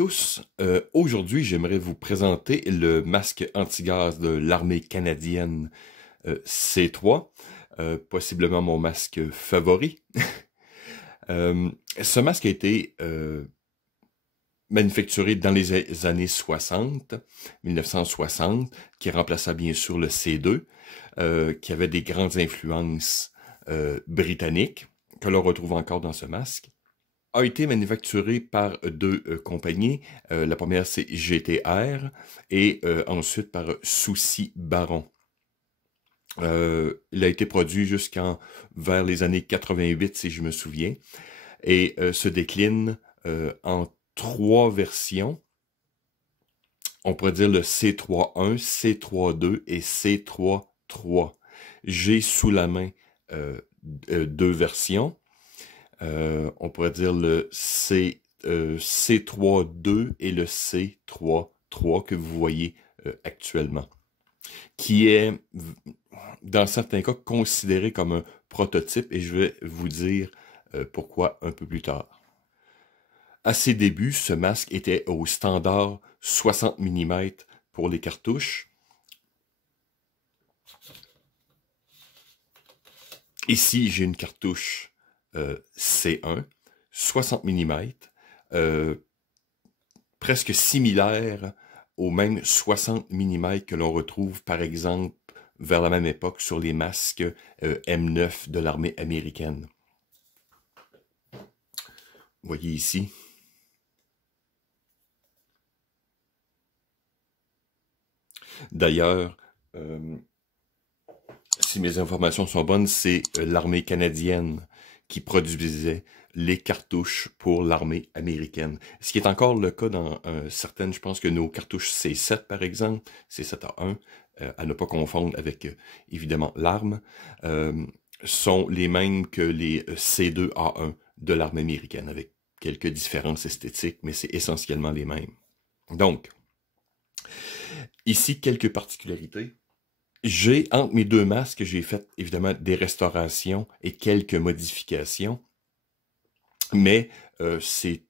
tous, aujourd'hui j'aimerais vous présenter le masque anti-gaz de l'armée canadienne C3, possiblement mon masque favori. Ce masque a été manufacturé dans les années 60, 1960, qui remplaça bien sûr le C2, qui avait des grandes influences britanniques, que l'on retrouve encore dans ce masque. A été manufacturé par deux compagnies. La première, c'est GTR et ensuite par Soucy Baron. Il a été produit vers les années 88, si je me souviens, et se décline en 3 versions. On pourrait dire le C3.1, C3.2 et C3.3. J'ai sous la main 2 versions. On pourrait dire le C3.2 et le C3.3 que vous voyez actuellement, qui est, dans certains cas, considéré comme un prototype, et je vais vous dire pourquoi un peu plus tard. À ses débuts, ce masque était au standard 60 mm pour les cartouches. Ici, j'ai une cartouche C1, 60 mm, presque similaire aux mêmes 60 mm que l'on retrouve par exemple vers la même époque sur les masques M9 de l'armée américaine. Vous voyez ici. D'ailleurs, si mes informations sont bonnes, c'est l'armée canadienne qui produisait les cartouches pour l'armée américaine. Ce qui est encore le cas dans certaines, je pense que nos cartouches C7 par exemple, C7A1, à ne pas confondre avec évidemment l'arme, sont les mêmes que les C2A1 de l'armée américaine, avec quelques différences esthétiques, mais c'est essentiellement les mêmes. Donc, ici quelques particularités. Entre mes deux masques, j'ai fait évidemment des restaurations et quelques modifications, mais c'est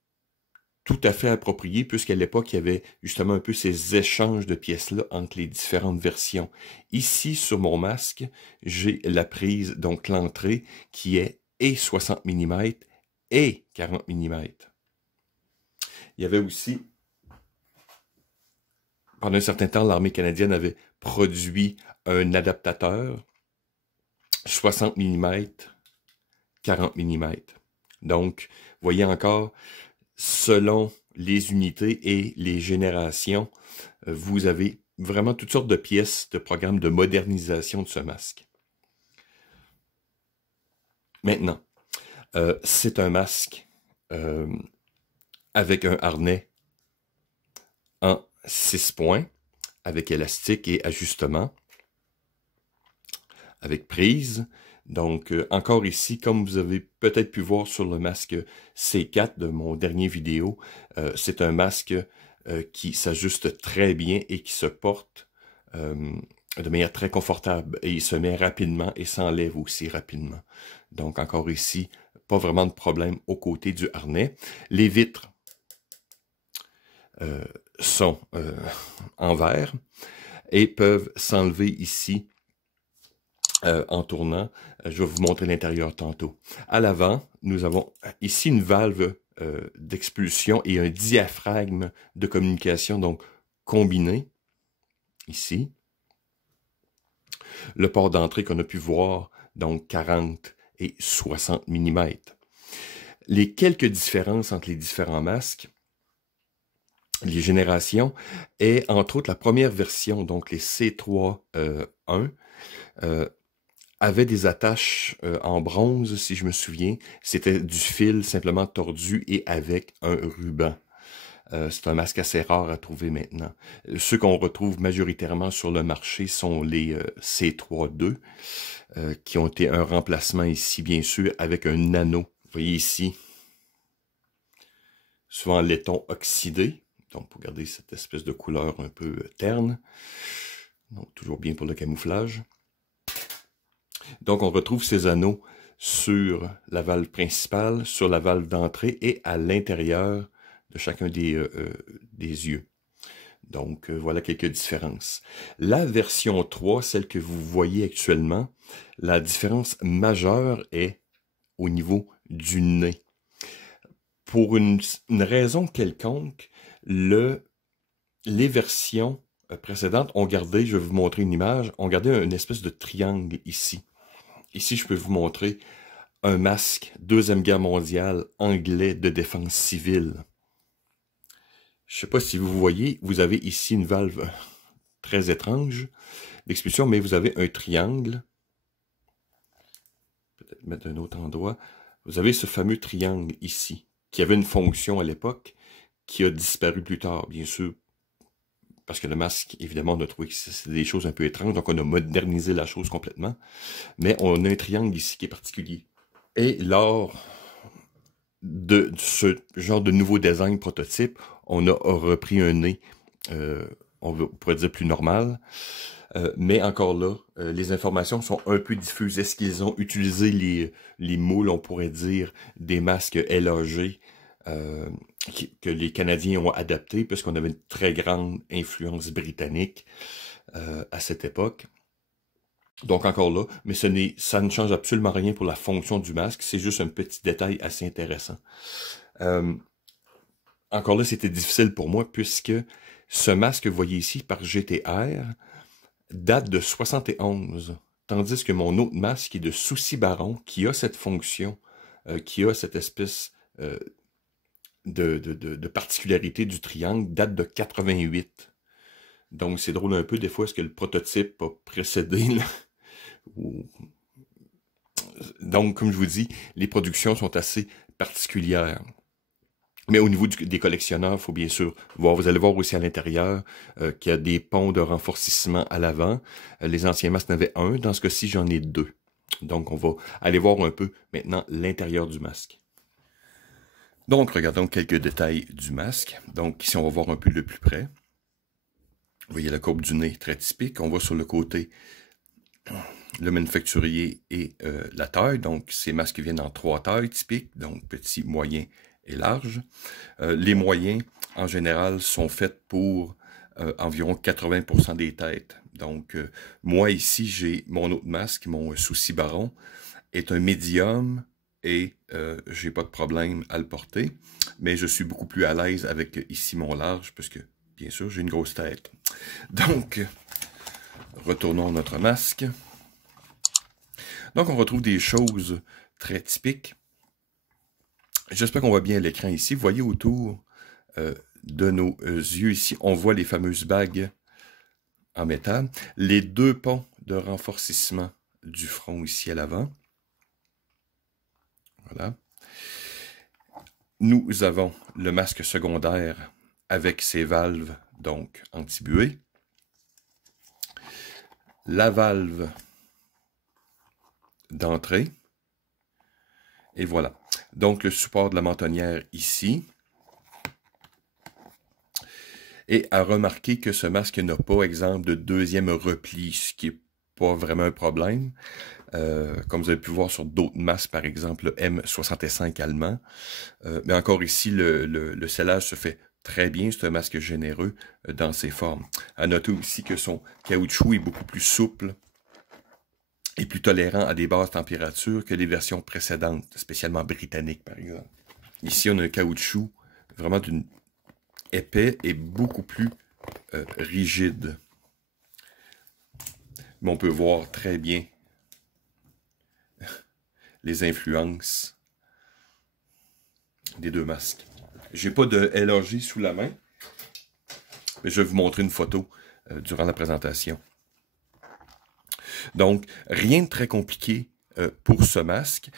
tout à fait approprié puisqu'à l'époque, il y avait justement un peu ces échanges de pièces-là entre les différentes versions. Ici, sur mon masque, j'ai la prise, donc l'entrée, qui est et 60 mm et 40 mm. Il y avait aussi, pendant un certain temps, l'armée canadienne avait produit un adaptateur 60 mm, 40 mm. Donc, vous voyez encore, selon les unités et les générations, vous avez vraiment toutes sortes de pièces de programmes de modernisation de ce masque. Maintenant, c'est un masque avec un harnais en 6 points, avec élastique et ajustement, avec prise. Donc, encore ici, comme vous avez peut-être pu voir sur le masque C4 de mon dernier vidéo, c'est un masque qui s'ajuste très bien et qui se porte de manière très confortable. Et il se met rapidement et s'enlève aussi rapidement. Donc, encore ici, pas vraiment de problème au côté du harnais. Les vitres sont en verre et peuvent s'enlever ici en tournant. Je vais vous montrer l'intérieur tantôt. À l'avant, nous avons ici une valve d'expulsion et un diaphragme de communication, donc combiné, ici. Le port d'entrée qu'on a pu voir, donc 40 et 60 mm. Les quelques différences entre les différents masques, les générations, est entre autres la première version, donc les C3.1, avait des attaches en bronze, si je me souviens. C'était du fil simplement tordu et avec un ruban. C'est un masque assez rare à trouver maintenant. Ceux qu'on retrouve majoritairement sur le marché sont les C3.2, qui ont été un remplacement ici, bien sûr, avec un anneau. Vous voyez ici, souvent laiton oxydé. Donc, pour garder cette espèce de couleur un peu terne. Donc, toujours bien pour le camouflage. Donc, on retrouve ces anneaux sur la valve principale, sur la valve d'entrée et à l'intérieur de chacun des yeux. Donc, voilà quelques différences. La version 3, celle que vous voyez actuellement, la différence majeure est au niveau du nez. Pour une raison quelconque, les versions précédentes ont gardé, je vais vous montrer une image, ont gardé une espèce de triangle ici. Ici, je peux vous montrer un masque Deuxième Guerre mondiale anglais de défense civile. Je ne sais pas si vous voyez, vous avez ici une valve très étrange d'expulsion, mais vous avez un triangle. Peut-être mettre un autre endroit. Vous avez ce fameux triangle ici, qui avait une fonction à l'époque, qui a disparu plus tard, bien sûr, parce que le masque, évidemment, on a trouvé que c'est des choses un peu étranges, donc on a modernisé la chose complètement. Mais on a un triangle ici qui est particulier. Et lors de ce genre de nouveau design prototype, on a repris un nez, on pourrait dire plus normal, mais encore là, les informations sont un peu diffuses. Est-ce qu'ils ont utilisé les moules, on pourrait dire, des masques LAG que les Canadiens ont adaptés, puisqu'on avait une très grande influence britannique à cette époque. Donc encore là, mais ça ne change absolument rien pour la fonction du masque, c'est juste un petit détail assez intéressant. Encore là, c'était difficile pour moi puisque ce masque que vous voyez ici par GTR date de 71, tandis que mon autre masque est de Soucy Baron qui a cette fonction, qui a cette espèce de particularité du triangle, date de 88. Donc c'est drôle un peu, des fois, est-ce que le prototype a précédé là? Donc, comme je vous dis, les productions sont assez particulières. Mais au niveau des collectionneurs, il faut bien sûr voir, vous allez voir aussi à l'intérieur qu'il y a des ponts de renforcissement à l'avant. Les anciens masques n'avaient un, dans ce cas-ci, j'en ai deux. Donc, on va aller voir un peu maintenant l'intérieur du masque. Donc, regardons quelques détails du masque. Donc, ici, on va voir un peu de plus près. Vous voyez la courbe du nez, très typique. On va sur le côté le manufacturier et la taille. Donc, ces masques viennent en 3 tailles typiques, donc petit, moyen et large. Les moyens, en général, sont faits pour environ 80% des têtes. Donc, moi ici, j'ai mon autre masque, mon Soucy Baron, est un médium et j'ai pas de problème à le porter. Mais je suis beaucoup plus à l'aise avec ici mon large, puisque, bien sûr, j'ai une grosse tête. Donc, retournons à notre masque. Donc, on retrouve des choses très typiques. J'espère qu'on voit bien l'écran ici. Vous voyez autour de nos yeux ici, on voit les fameuses bagues en métal. Les 2 ponts de renforcissement du front ici à l'avant. Voilà. Nous avons le masque secondaire avec ses valves, donc anti-buée. La valve d'entrée. Et voilà. Donc, le support de la mentonnière ici. Et à remarquer que ce masque n'a pas, exemple, de deuxième repli, ce qui n'est pas vraiment un problème. Comme vous avez pu voir sur d'autres masques, par exemple le M65 allemand. Mais encore ici, le scellage se fait très bien. C'est un masque généreux dans ses formes. À noter aussi que son caoutchouc est beaucoup plus souple et plus tolérant à des basses températures que les versions précédentes, spécialement britanniques, par exemple. Ici, on a un caoutchouc vraiment d'une épais et beaucoup plus rigide. Mais on peut voir très bien les influences des 2 masques. J'ai pas de LAG sous la main, mais je vais vous montrer une photo durant la présentation. Donc, rien de très compliqué pour ce masque.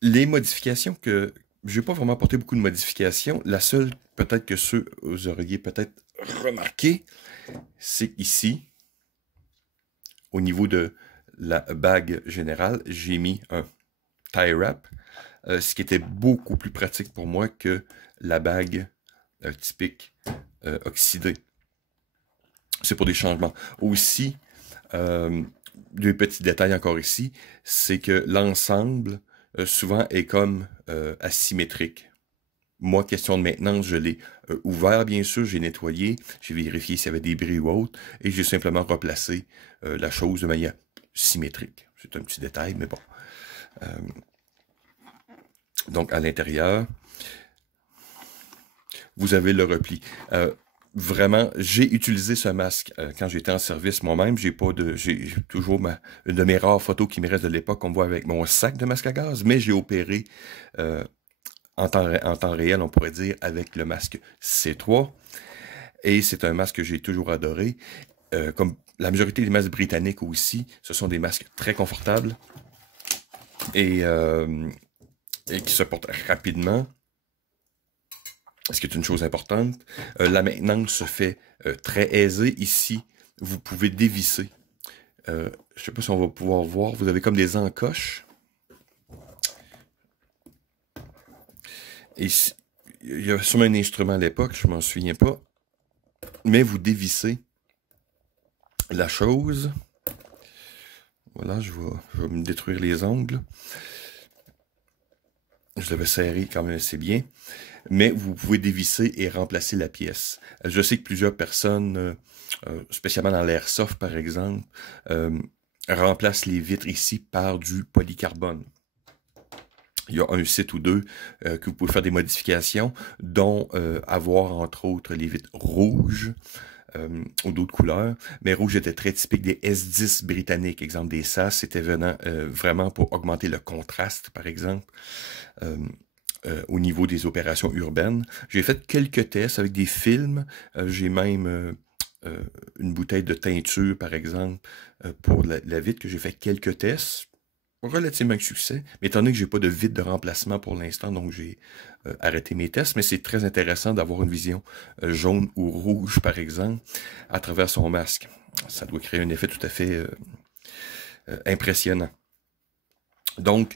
Les modifications que... Je n'ai pas vraiment apporté beaucoup de modifications. La seule, peut-être que vous auriez peut-être remarqué, c'est ici, au niveau de la bague générale, j'ai mis un tie wrap, ce qui était beaucoup plus pratique pour moi que la bague typique oxydée. C'est pour des changements. Aussi, deux petits détails encore ici, c'est que l'ensemble souvent est comme asymétrique. moi, question de maintenance, je l'ai ouvert, bien sûr, j'ai nettoyé, j'ai vérifié s'il y avait des bris ou autre, et j'ai simplement replacé la chose de manière symétrique. C'est un petit détail, mais bon. Donc, à l'intérieur, vous avez le repli. Vraiment, j'ai utilisé ce masque quand j'étais en service moi-même. J'ai toujours une de mes rares photos qui me reste de l'époque qu'on voit avec mon sac de masque à gaz, mais j'ai opéré en temps réel, on pourrait dire, avec le masque C3. Et c'est un masque que j'ai toujours adoré. Comme la majorité des masques britanniques aussi, ce sont des masques très confortables et qui se portent rapidement. Ce qui est une chose importante. La maintenance se fait très aisée. Ici, vous pouvez dévisser. Je ne sais pas si on va pouvoir voir. Vous avez comme des encoches. Et il y a sûrement un instrument à l'époque, je ne m'en souviens pas. Mais vous dévissez la chose. Voilà, je vais me détruire les ongles. Je l'avais serré quand même assez bien. Mais vous pouvez dévisser et remplacer la pièce. Je sais que plusieurs personnes, spécialement dans l'airsoft par exemple, remplacent les vitres ici par du polycarbone. Il y a un site ou deux que vous pouvez faire des modifications, dont avoir entre autres les vitres rouges ou d'autres couleurs. Mais rouge était très typique des S10 britanniques, exemple des SAS, c'était vraiment pour augmenter le contraste par exemple. Au niveau des opérations urbaines. J'ai fait quelques tests avec des films. J'ai même une bouteille de teinture, par exemple, pour la vitre, que j'ai fait quelques tests. Relativement de succès. Mais étant donné que j'ai pas de vitre de remplacement pour l'instant, donc j'ai arrêté mes tests. Mais c'est très intéressant d'avoir une vision jaune ou rouge, par exemple, à travers son masque. Ça doit créer un effet tout à fait impressionnant. Donc,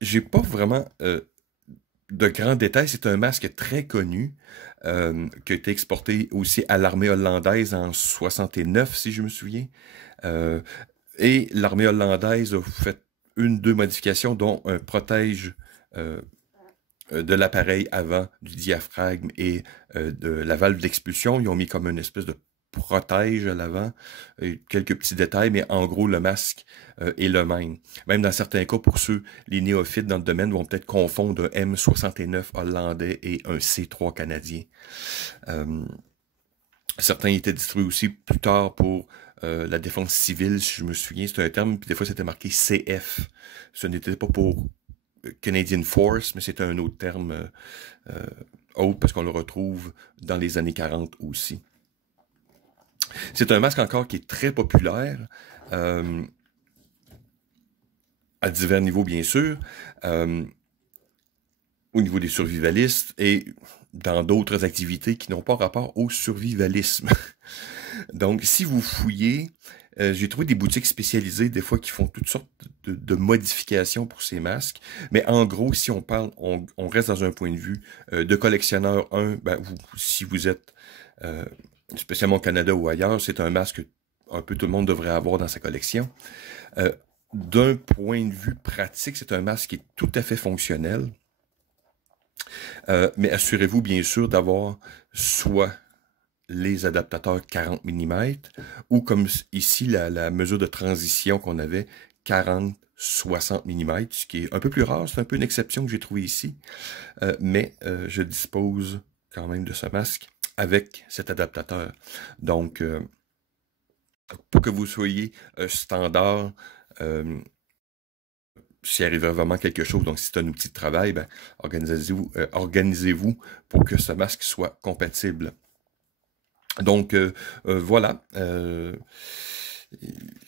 j'ai pas vraiment de grands détails. C'est un masque très connu qui a été exporté aussi à l'armée hollandaise en 69, si je me souviens. Et l'armée hollandaise a fait deux modifications, dont un protège de l'appareil avant du diaphragme et de la valve d'expulsion. Ils ont mis comme une espèce de protège à l'avant, quelques petits détails, mais en gros, le masque est le même. Même dans certains cas, pour ceux, les néophytes dans le domaine vont peut-être confondre un M69 hollandais et un C3 canadien. Certains étaient distribués aussi plus tard pour la défense civile, si je me souviens. C'est un terme, puis des fois, c'était marqué CF. Ce n'était pas pour Canadian Force, mais c'était un autre terme autre, parce qu'on le retrouve dans les années 40 aussi. C'est un masque encore qui est très populaire, à divers niveaux bien sûr, au niveau des survivalistes et dans d'autres activités qui n'ont pas rapport au survivalisme. Donc, si vous fouillez, j'ai trouvé des boutiques spécialisées, des fois, qui font toutes sortes de modifications pour ces masques. Mais en gros, si on parle, on reste dans un point de vue de collectionneur. Si vous êtes spécialement au Canada ou ailleurs, c'est un masque que un peu tout le monde devrait avoir dans sa collection. D'un point de vue pratique, c'est un masque qui est tout à fait fonctionnel. Mais assurez-vous bien sûr d'avoir soit les adaptateurs 40 mm ou comme ici la mesure de transition qu'on avait 40-60 mm, ce qui est un peu plus rare, c'est un peu une exception que j'ai trouvée ici, mais je dispose quand même de ce masque avec cet adaptateur. Donc, pour que vous soyez standard, s'il arriverait vraiment quelque chose, donc si c'est un outil de travail, ben, organisez-vous pour que ce masque soit compatible. Donc, voilà.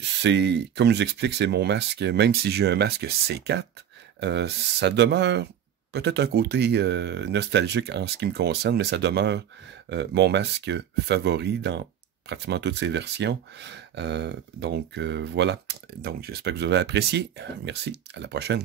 C'est, comme je vous explique, c'est mon masque, même si j'ai un masque C4, ça demeure peut-être un côté nostalgique en ce qui me concerne, mais ça demeure mon masque favori dans pratiquement toutes ses versions. Donc, voilà. Donc, j'espère que vous avez apprécié. Merci. À la prochaine.